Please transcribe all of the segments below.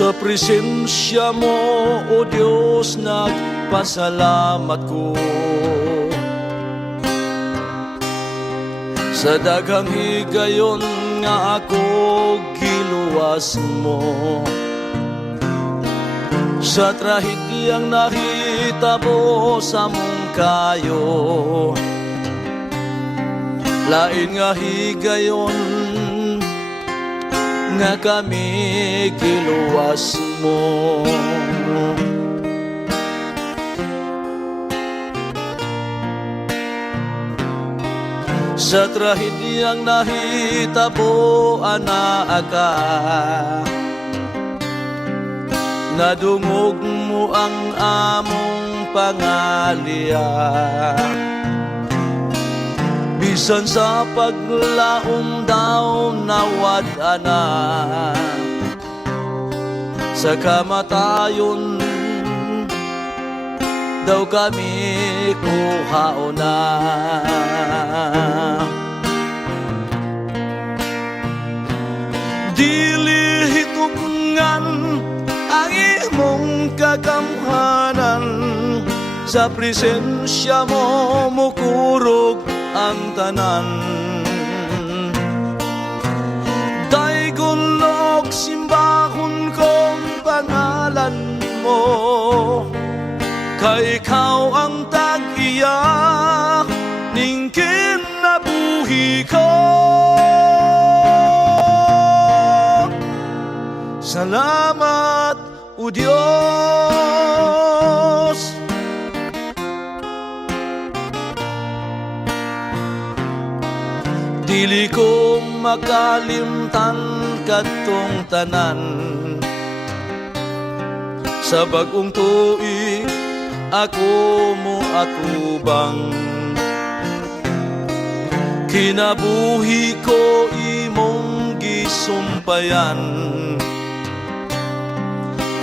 Sa presensya mo, O Diyos, nagpasalamat ko. Sa daghang higayon nga ako giluwas mo. Sa trahidyang nahitabo sa mong kayo, lain nga higayon nga kami giluwas mo. Sa trahidyang nahitabo anaaka, nadungog mo ang among pangalia. Bisan sa paglaom daw nawad ana, sa kamatayon daw kami kuhaon na. Dili hitugngan ang imong kagamhanan, sa presensya mo mukurog ang tanan. Daygulog simbahon kong pangalan mo, kay ikaw ang tag-iyak ning kinabuhi ko. Salamat, O Diyos. Dili ko makalimtan katong tanan, sa bagong tuig ako mo atubang. Kinabuhi ko imong gisumpayan,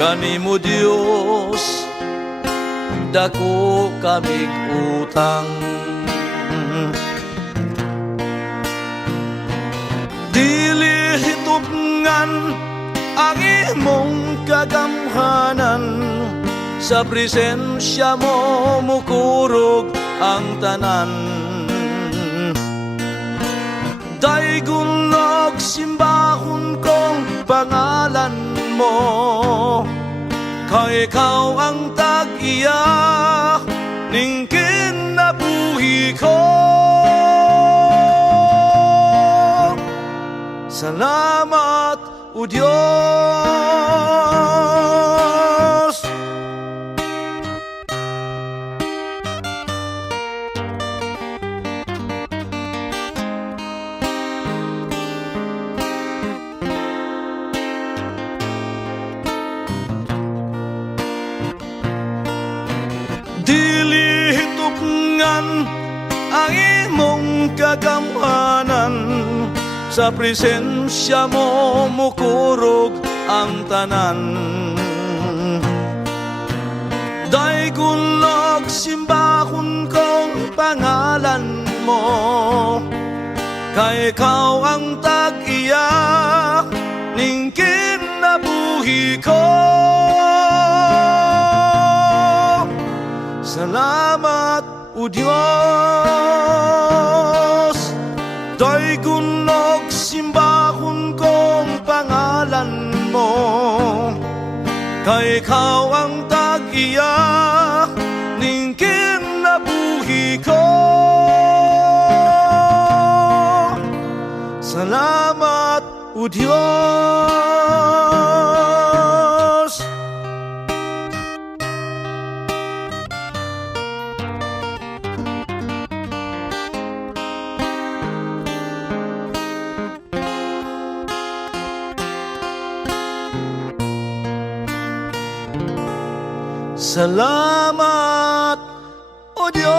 kanimo Dios dako kamig utang. Dili hitubngan ang imong kagamhanan, sa presensya mo mukurog ang tanan. Daygulog simbahon kong pangalan mo, kay ikaw ang tag-iyak ning kinabuhi ko. Salamat, O Diyos. Dili hitubngan ang imong kagamhanan, sa presensya mo mukurog ang tanan. Daygulog simbahon kong pangalan mo, kay ikaw ang tag-iyak ning kinabuhi ko. Salamat, O Diyos. Daygulog simbahon kong pangalan mo, kay ikaw ang tag-iyak ning kinabuhi ko. Salamat, O Diyos. Salamat, O Diyos.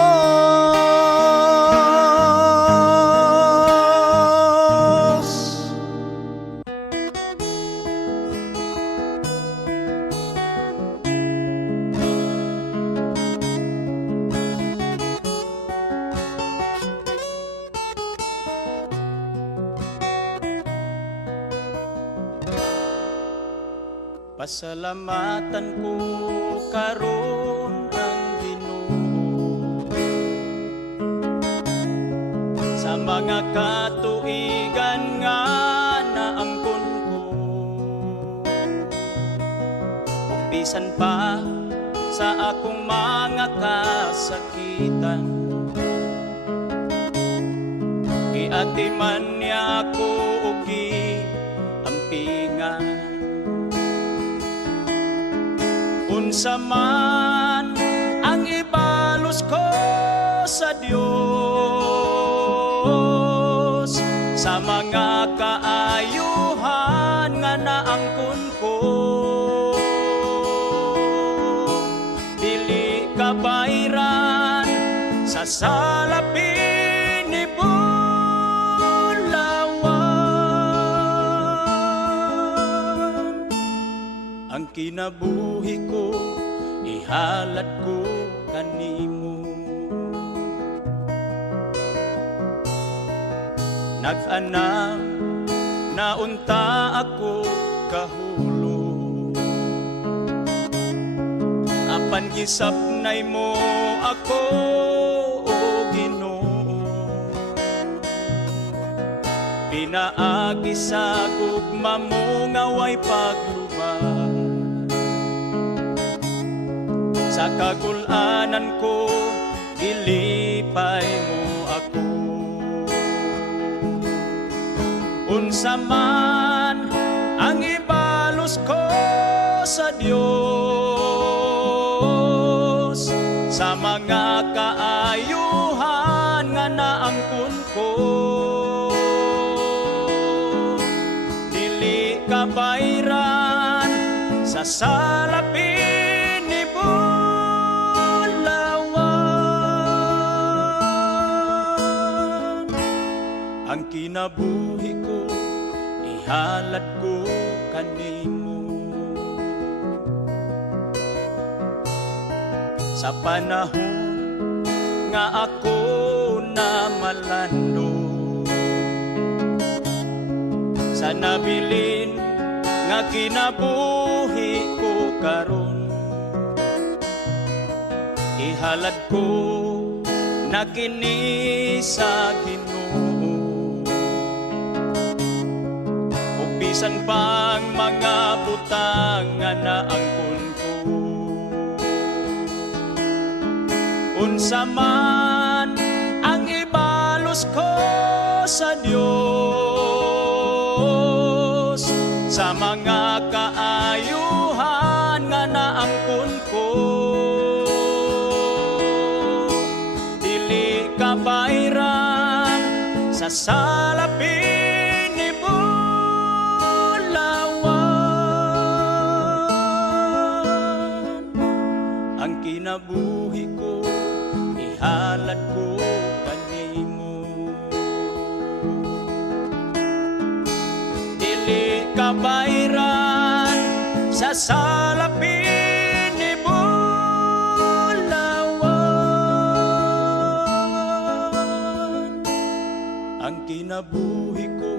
Pasalamatan ko karon ang Ginoo sa mga katuigan nga naangkon ko, ug bisan pa sa akong mga kasakitan, giatiman niya ako ug giampingan. Unsa man ang ibalos ko sa Dios, sa mga kaayuhan nga naangkon ko, dili kabayran sa salapin ni bulawan. Ang kinabuhi ko ihalad ko kanimo. Nag-anam na unta ako kahulog, apan gisapnay mo ako, o Ginoo. Pinaagi sa gugma mo nga way paglubag, sa kagulanan ko gilipay mo ako. Unsa man ang ibalos ko sa Dios, sa mga kaayuhan nga naangkon ko, dili kabayran sa salapin ni bulawan. Ang kinabuhi ko ihalad ko kanimo. Sa panahon nga ako na malando, sa nabilin nga kinabuhi ko karon, ihalad ko na kini sa Ginoo. Ug bisan pang mga butang nga naangkon ko, unsa man ang ibalos ko sa Dios, sa mga kaayuhan nga naangkon ko, dili kabayran sa salapin ni bulawan. Ang kinabuhi ko ihalad ko kanimo. Dili kabayran sa salapin ni bulawan. Ang kinabuhi ko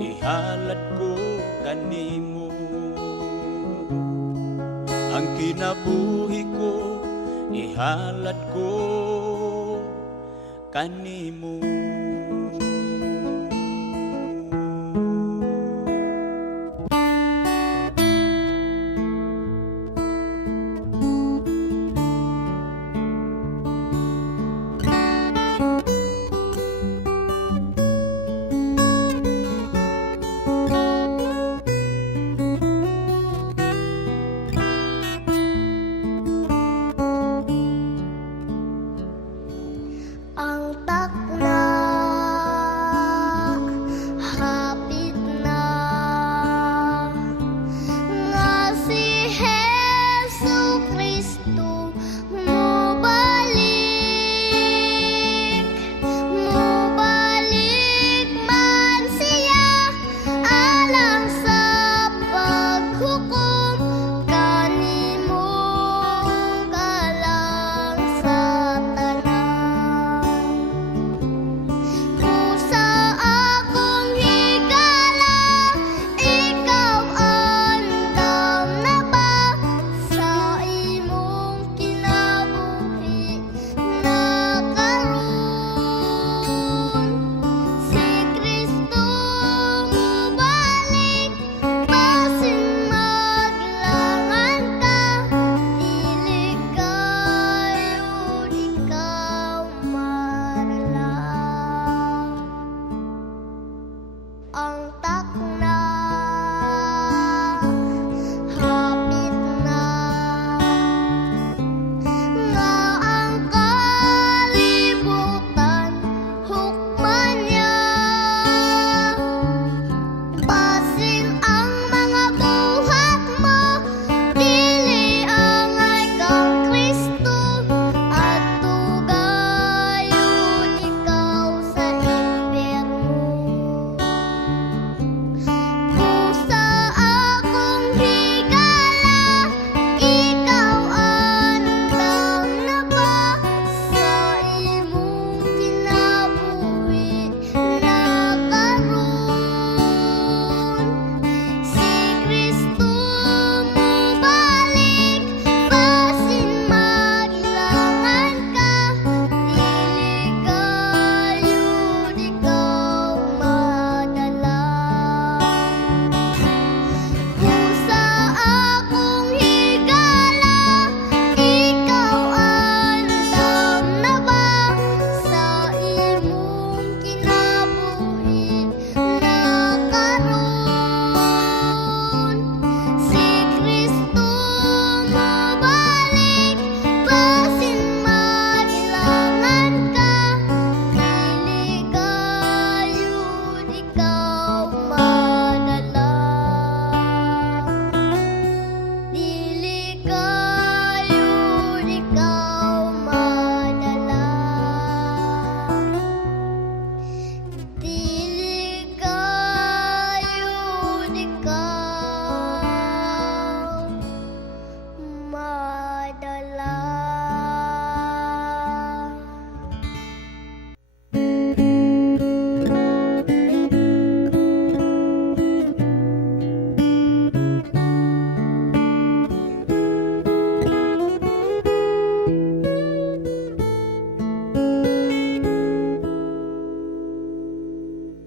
ihalad ko kanimo. Ang kinabuhi ko ihalad ko kanimo. Ang takna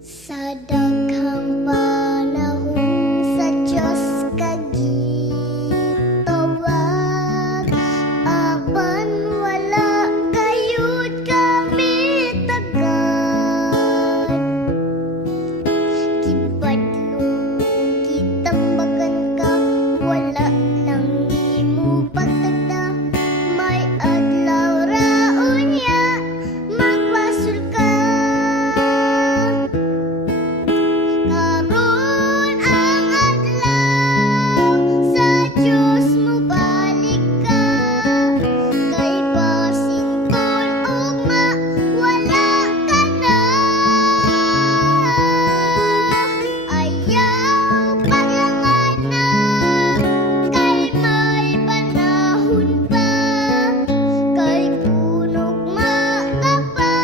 Sa daghang panahon sa Diyos kagitawag, apan wala gayud kami tagad. Gibadlong gitambagan ka, wala nang imo pagtagda. May adlaw ra unya magpasul ka. Karon ang adlaw sa Diyos mo balik ka. Kay basin kon ugma wala ka na. Ayaw paglanganan, kay may panahon pa. Kay punog makapa,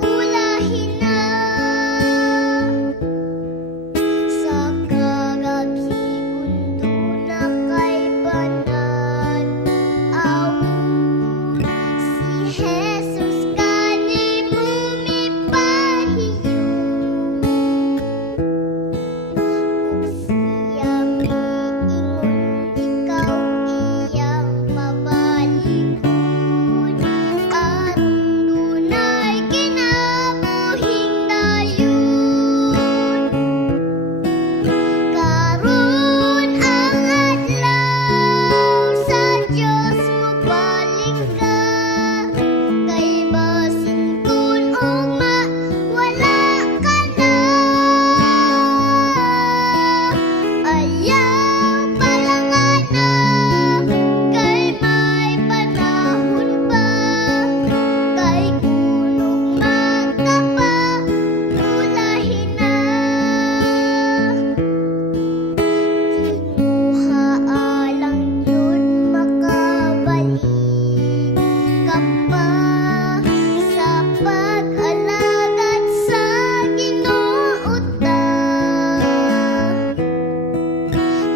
ulahin na. Sa kagagikundo na kay panan-awon, si Jesus kanimo mipahiyon. Ug siya miingon, ikaw iyang mabalikon. Aron dunay kinabuhing dayon. Karon ang adlaw sa Diyos mo balik ka. Kay basin kun ugma wala ka na. Ayaw palanganan, kay may panahon pa. Kay kunog makapa, ulahin na. Tinguha alang yun makabalik ka pa. Sa pag-alagad sa Ginoo ta.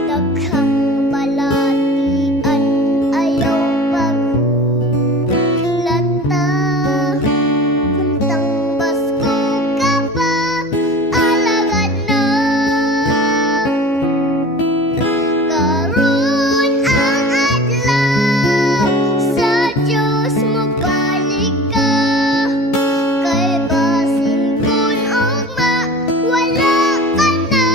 Daghang balatian ayaw paghulata. Buntang basko ka pa, alagad na. Karon ang adlaw sa Diyos mo balik ka. Kay basin kun ugma wala ka na.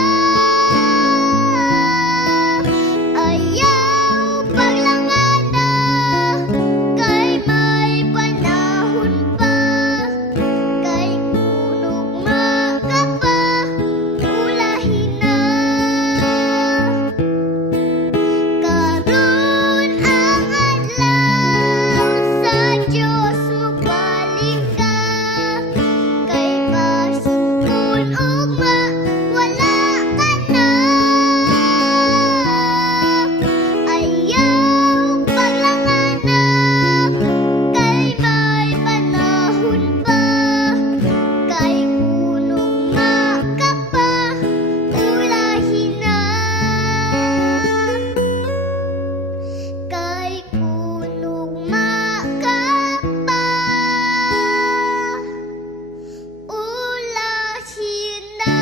Ayaw paglanganan, kay may panahon pa. Kay kunog makapa, ulahin na. Karon ang adlaw sa Diyos mo balik ka. Kay basin kun ugma wala ka na. Ayaw paglanganan, kay may panahon pa. Kay kunog makapa, ulahin na. Kay kunog makapa, ulahin na.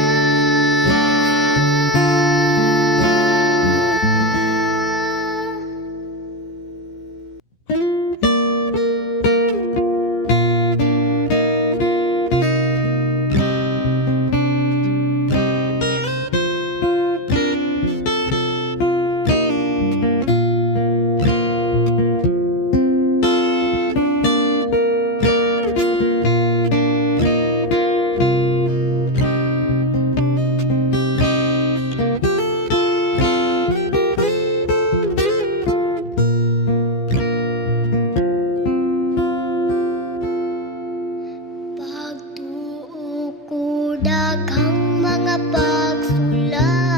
Pagtuo ko daghang mga pagsulat.